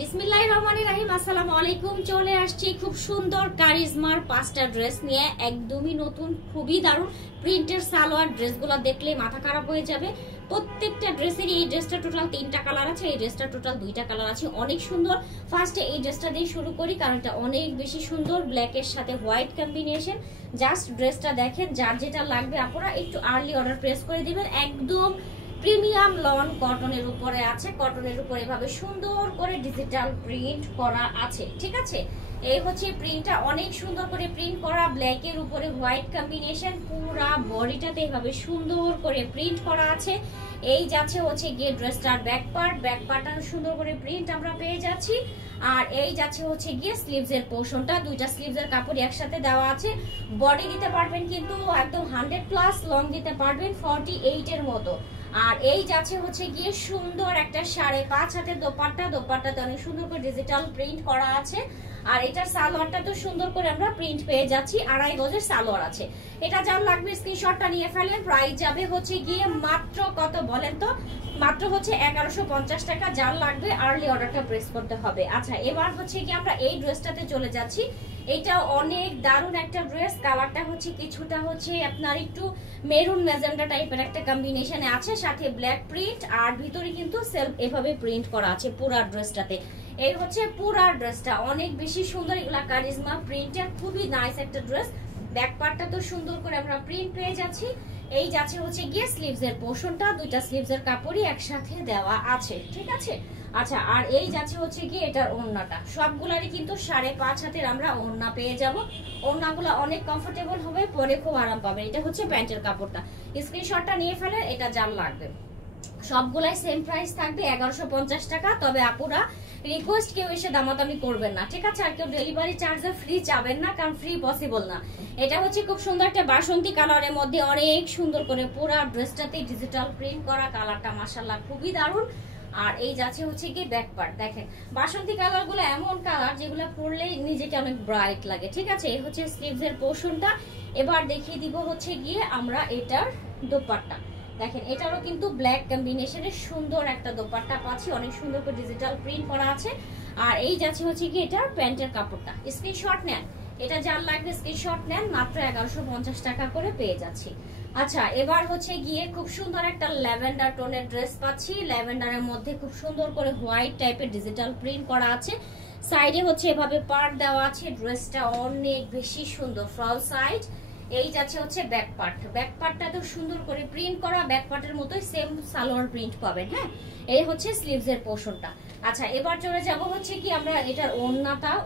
বিসমিল্লাহির রহমানির রহিম। আসসালামু আলাইকুম। চলে আসছি খুব সুন্দর কারিজমার 5টা ড্রেস নিয়ে, একদমই নতুন, খুবই দারুণ প্রিন্টের সালোয়ার। ড্রেসগুলো দেখলে মাথা খারাপ হয়ে যাবে। প্রত্যেকটা ড্রেসের এই ড্রেসটা টোটাল 3টা কালার আছে, এই ড্রেসটা টোটাল 2টা কালার আছে, অনেক সুন্দর। ফার্স্টে এই ড্রেসটা দিয়ে শুরু করি কারণ এটা অনেক বেশি সুন্দর, ব্ল্যাকের সাথে হোয়াইট কম্বিনেশন। জাস্ট ড্রেসটা দেখেন, যার যেটা লাগবে আপনারা একটু আর্লি অর্ডার প্রেস করে দিবেন। একদম প্রিমিয়াম লন কটনের উপরে আছে, কটনের উপরে এভাবে সুন্দর করে ডিজিটাল প্রিন্ট করা আছে, ঠিক আছে। এই হচ্ছে প্রিন্টটা, অনেক সুন্দর করে প্রিন্ট করা, ব্ল্যাকের উপরে হোয়াইট কম্বিনেশন, পুরা বডিটাতে এভাবে সুন্দর করে প্রিন্ট করা আছে। এই যাচ্ছে হচ্ছে গিয়ে ড্রেসটার ব্যাক পার্টটা সুন্দর করে প্রিন্ট আমরা পেয়ে যাচ্ছি। আর এই যাচ্ছে হচ্ছে গিয়ে স্লিভস এর পোর্শনটা, দুইটা স্লিভস এর কাপড় একসাথে দেওয়া আছে। বডি দিতে পারবেন কিন্তু একদম 100+ লং দিতে পারবেন 48 এর মতো। আর এই যাচ্ছে হচ্ছে গিয়ে সুন্দর একটা 5.5 হাতের দোপাট্টা, দোপাট্টাতে অনেক সুন্দর করে ডিজিটাল প্রিন্ট করা আছে। আর এটার সালোয়ারটা তো সুন্দর করে আমরা প্রিন্ট পেয়ে যাচ্ছি, 2.5 গজের সালোয়ার আছে। এটা যার লাগবে স্ক্রিনশটটা নিয়ে ফেলেন। প্রাইস যাবে হচ্ছে গিয়ে মাত্র কত বলেন তো? মাত্র হচ্ছে 1150 টাকা। যার লাগবে আর্লি অর্ডারটা প্রেস করতে হবে। আচ্ছা, এবার হচ্ছে কি আমরা এই ড্রেসটাতে চলে যাচ্ছি। এটা অনেক দারুণ একটা ড্রেস, কালারটা হচ্ছে কিছুটা হচ্ছে আপনার একটু মেরুন ম্যাজেন্ডা টাইপের একটা কম্বিনেশনে আছে, সাথে ব্ল্যাক প্রিন্ট, আর ভিতরে কিন্তু সেলফ এভাবে প্রিন্ট করা আছে পুরা ড্রেসটাতে। এই হচ্ছে পুরা ড্রেসটা অনেক বেশি সুন্দর, এগুলা কারিজমা প্রিন্টের, খুবই নাইস একটা ড্রেস। ব্যাক পার্টটা তো সুন্দর করে আমরা প্রিন্ট পেয়ে যাচ্ছি। এই যাচ্ছে হচ্ছে গিয়ে স্লিভস এর পোর্শনটা, দুইটা স্লিভস এর কাপড়ই একসাথে দেওয়া আছে, ঠিক আছে। আচ্ছা, আর এই যাচ্ছে হচ্ছে কি এটার ওড়নাটা, সবগুলারই কিন্তু 5.5 হাতের আমরা ওড়না পেয়ে যাব। ওড়নাগুলো অনেক কমফোর্টেবল হবে, পরে খুব আরাম পাবেন। এটা হচ্ছে প্যান্টের কাপড়টা, স্ক্রিনশটটা নিয়ে ফেলেন। এটা যার লাগবে সবগুলাই সেম প্রাইস থাকবে 1150 টাকা। তবে আপুরা রিকোয়েস্ট কেউ এসে দামাদামি করবেন না, ঠিক আছে। আর কেউ ডেলিভারি চার্জে ফ্রি চাবেন না, কারণ ফ্রি পসিবল না। এটা হচ্ছে খুব সুন্দর একটা বাসন্তী কালারের মধ্যে অনেক সুন্দর করে পুরো ড্রেসটাতে ডিজিটাল প্রিন্ট করা, কালারটা মাশাআল্লাহ খুবই দারুণ। আর এই যাচ্ছে হচ্ছে কি ব্যাক পার্ট, দেখেন বাসন্তী কালার গুলো এমন কালার যেগুলো পরলেই নিজেকে অনেক ব্রাইট লাগে, ঠিক আছে। এই হচ্ছে স্লিভস এর পোর্শনটা। এবার দেখিয়ে দিব হচ্ছে গিয়ে আমরা এটার দোপাট্টা। দেখেন এটারও কিন্তু ব্ল্যাক কম্বিনেশনের সুন্দর একটা দোপাট্টা পাচ্ছি, অনেক সুন্দর করে ডিজিটাল প্রিন্ট করা আছে। আর এই যাচ্ছে হচ্ছে কি এটার প্যান্টের কাপড়টা, স্ক্রিনশট নেন। এটা যার লাগবে স্ক্রিনশট নেন, মাত্র 1150 টাকা করে পেয়ে যাচ্ছি। আচ্ছা, এবার হচ্ছে গিয়ে খুব সুন্দর একটা ল্যাভেন্ডার টোনের ড্রেস পাচ্ছি। ল্যাভেন্ডারের মধ্যে খুব সুন্দর করে হোয়াইট টাইপের ডিজিটাল প্রিন্ট করা আছে, সাইডে হচ্ছে এভাবে পার্ট দেওয়া আছে। ড্রেসটা অনেক বেশি সুন্দর, ফ্রন্ট সাইড। এই যাচ্ছে হচ্ছে ব্যাক পার্ট, ব্যাক পার্টটা তো সুন্দর করে প্রিন্ট করা, ব্যাক পার্টের মতোই সেম সালোয়ার প্রিন্ট পাবেন, হ্যাঁ। এই হচ্ছে স্লিভস এর পোর্শনটা। আচ্ছা, এবার চলে যাব হচ্ছে কি আমরা এটার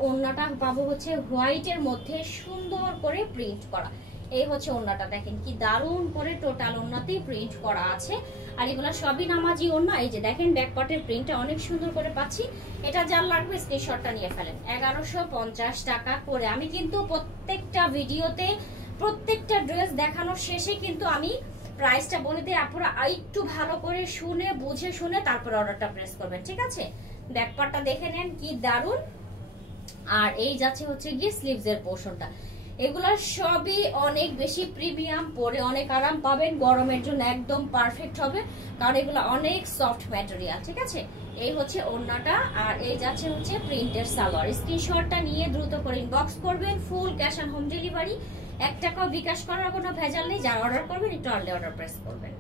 ওড়নাটা পাবো হচ্ছে হোয়াইটের মধ্যে সুন্দর করে প্রিন্ট করা। এই হচ্ছে ওড়নাটা, দেখেন কি দারুণ করে টোটাল ওড়নাতেই প্রিন্ট করা আছে। আর এগুলা সবই নামাজি ওড়না। এই যে দেখেন ব্যাক পার্টের প্রিন্টটা অনেক সুন্দর করে পাচ্ছি। এটা যার লাগবে স্ক্রিনশটটা নিয়ে ফেলেন। 1150 টাকা করে। আমি কিন্তু প্রত্যেকটা ভিডিওতে প্রত্যেকটা ড্রেস দেখানোর শেষে কিন্তু আমি প্রাইসটা বলে দিই, আপনারা একটু ভালো করে শুনে বুঝে শুনে তারপর অর্ডারটা প্রেস করবেন, ঠিক আছে। ব্যাক পার্টটা দেখে নেন কি দারুণ। আর এই যাচ্ছে হচ্ছে গিয়ে স্লিভস এর পোর্শনটা। এগুলা সবই অনেক বেশি প্রিমিয়াম, পরে অনেক আরাম পাবেন, গরমের জন্য একদম পারফেক্ট হবে, কারণ এগুলো অনেক সফট ম্যাটেরিয়াল, ঠিক আছে। এই হচ্ছে ওড়নাটা। আর এই যাচ্ছে হচ্ছে প্রিন্টের সালোয়ার। স্ক্রিনশটটা নিয়ে দ্রুত করে ইনবক্স করবেন। Full cash on home delivery, 1 টাকাও বিকাশ করার কোনো ভেজাল নেই। যারা অর্ডার করবেন একটু আর্লি অর্ডার প্রেস করবেন।